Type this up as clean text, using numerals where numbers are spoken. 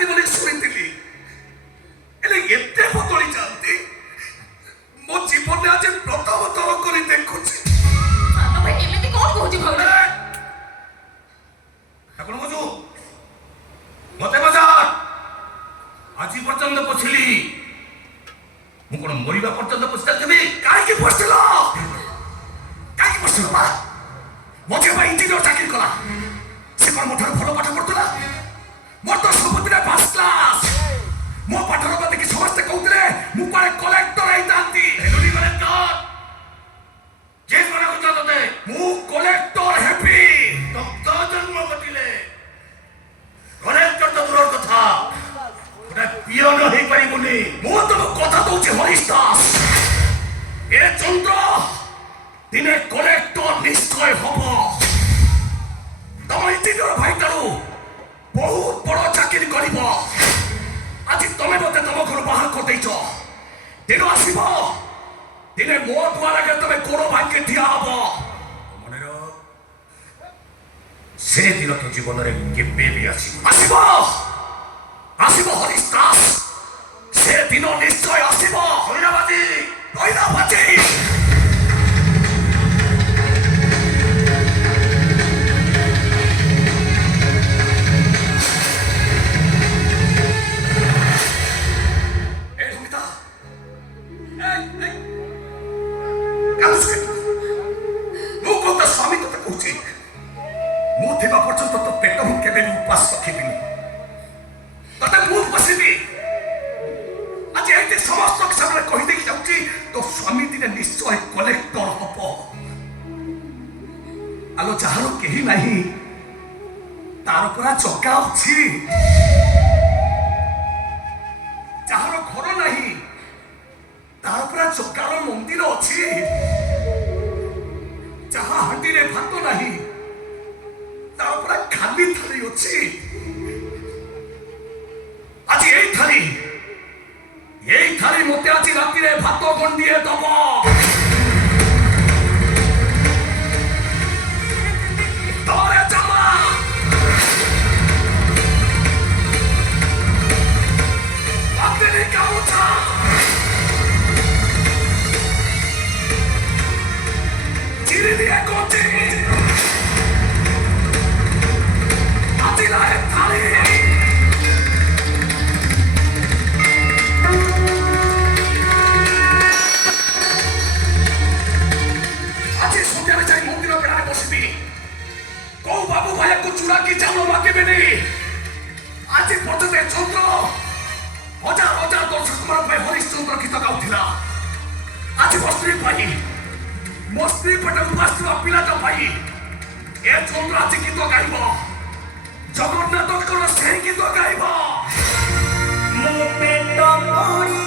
जाती बोली शुणिली एते बदली जाती मो जीवन में आज प्रथम थर करी देखुची सानो भाई एमिति कोन कहूची भौणी এখন বুঝু মতে বাজা আজি পর্যন্ত পছিলি মু কোন মরিবা পর্যন্ত পছতা দেবি কাইকি পছছিল মা মতে ভাই ইঞ্জিনিয়ার চাকরি কলা সে কোন মোটর ভালো পাঠ পড়তলা মোর তো সবদিনে পাস ক্লাস মো পাঠর কথা কি সমস্তে কইতলে মু পারে কলেক্টর আই দান্তি হেলুনি কলেক্টর কেস বনা কইতা ততে মু কলেক্টর হ্যাপি তপ্ত জন্ম ঘটিলে কলেক্টর তো দূরের কথা ওটা পিয়ন হই পারিবনি মু তো কথা দউছি হরিশ দাস এ চন্দ্র দিনে কলেক্টর নিশ্চয় হব তোমার ইঞ্জিনিয়ার ভাইটারু বহুত বড় চাকরি করিব আজি তুমি মতে তম ঘর বাহার করতেইছ দিন আসিব দিনে মো দুয়ার আগে তুমি গোড় ভাঙ্গে দিয়া হব মনে রাখ সে দিন তো জীবনের কেবে বি আসিব আসিব আসিব হরিশ দাস সে দিন নিশ্চয় আসিব হরিণাবাজি হরিণাবাজি নিশ্চয় কলেক্টর হব আলো যাହାର କେହି ନାହିଁ ତାର ପୁରା ଚକା ଅଛି ଯାହାର ଘର ନାହିଁ ତାର ପୁରା ଚକାର ମନ୍ଦିର ଅଛି ଯାହା ହାଣ୍ଡିରେ ଭାତ ନାହିଁ ତାର ପୁରା ଖାଲି ଥାଳି ଅଛି ଆଜି এই থালি মতে আছি রাত্রিরে ভাত গন্ডিয়ে দব ধরে জামা বাতিলি গামছা চিনি দিয়ে গতি আতিলায় থালি বাবু ভাইয়াকে চূড়া কি চাউল মাগিবেনি আজি পর্যন্ত চন্দ্র হাজার হাজার দর্শক তোমার ভাই হরিশচন্দ্র গীত গাউଥିଲା আজি বস্ত্রী পাই মস্ত্রী পেটে উপাস ଥିବା ପିଲାଟା ପାଇ ଏ ଚନ୍ଦ୍ର ଆଜି ଗୀତ ଗାଇବ ଜଗନ୍ନାଥଙ୍କର ସେହି ଗୀତ ଗାଇବ ମୋ ପେଟ ପୋଡ଼ି